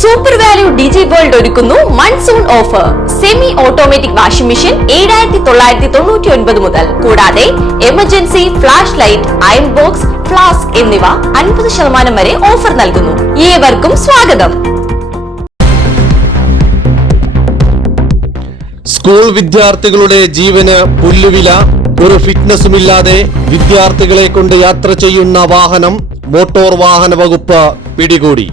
Super value ഡിജി world ഒരുക്കുന്നു. Monsoon offer semi automatic washing machine ഏഴായിരത്തി തൊള്ളായിരത്തി തൊണ്ണൂറ്റി ഒൻപത് മുതൽ. കൂടാതെ emergency flash light iron box flask എന്നിവ അൻപത് ശതമാനം വരെ ഓഫർ നൽകുന്നു. ഏവർക്കും സ്വാഗതം. സ്കൂൾ വിദ്യാർത്ഥികളുടെ ജീവന് പുല്ലുവില ഒരു ഫിറ്റ്നസുമില്ലാതെ വിദ്യാർത്ഥികളെ കൊണ്ട് യാത്ര ചെയ്യുന്ന വാഹനം മോട്ടോർ വാഹന വകുപ്പ് പിടികൂടി.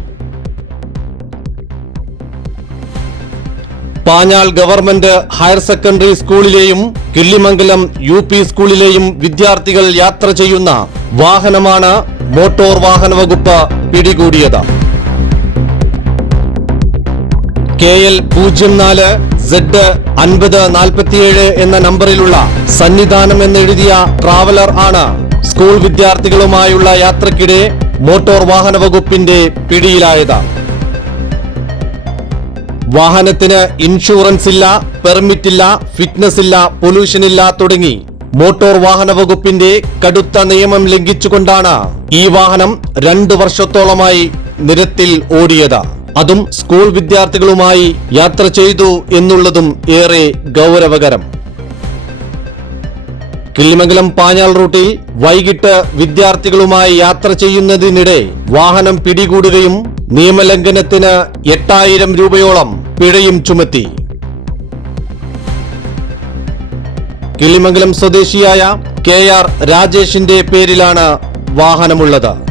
പാഞ്ഞാൾ ഗവൺമെന്റ് ഹയർ സെക്കൻഡറി സ്കൂളിലെയും കിള്ളിമംഗലം യു പി സ്കൂളിലെയും വിദ്യാർത്ഥികൾ യാത്ര ചെയ്യുന്ന വാഹനമാണ് മോട്ടോർ വാഹന വകുപ്പ് പിടികൂടിയത്. കെ എൽ പൂജ്യം നാല് സെഡ് അൻപത് നാൽപ്പത്തിയേഴ് എന്ന നമ്പറിലുള്ള സന്നിധാനം എന്നെഴുതിയ ട്രാവലർ ആണ് സ്കൂൾ വിദ്യാർത്ഥികളുമായുള്ള യാത്രക്കിടെ മോട്ടോർ വാഹന വകുപ്പിന്റെ പിടിയിലായത്. വാഹനത്തിന് ഇൻഷുറൻസ് ഇല്ല പെർമിറ്റ് ഇല്ല ഫിറ്റ്നസ് ഇല്ല പൊല്യൂഷൻ ഇല്ല തുടങ്ങി. മോട്ടോർ വാഹന വകുപ്പിന്റെ കടുത്ത നിയമം ലംഘിച്ചുകൊണ്ടാണ് ഈ വാഹനം രണ്ടു വർഷത്തോളമായി നിരത്തിൽ ഓടിയത്. അതും സ്കൂൾ വിദ്യാർത്ഥികളുമായി യാത്ര ചെയ്തു എന്നുള്ളതും ഏറെ ഗൗരവകരം. കിളിമംഗലം പാഞ്ഞാൾ റൂട്ടിൽ വൈകിട്ട് വിദ്യാർത്ഥികളുമായി യാത്ര ചെയ്യുന്നതിനിടെ വാഹനം പിടികൂടുകയും നിയമലംഘനത്തിന് എട്ടായിരം രൂപയോളം പിഴയും ചുമത്തി. കിളിമംഗലം സ്വദേശിയായ കെ ആർ രാജേഷിന്റെ പേരിലാണ് വാഹനമുള്ളത്.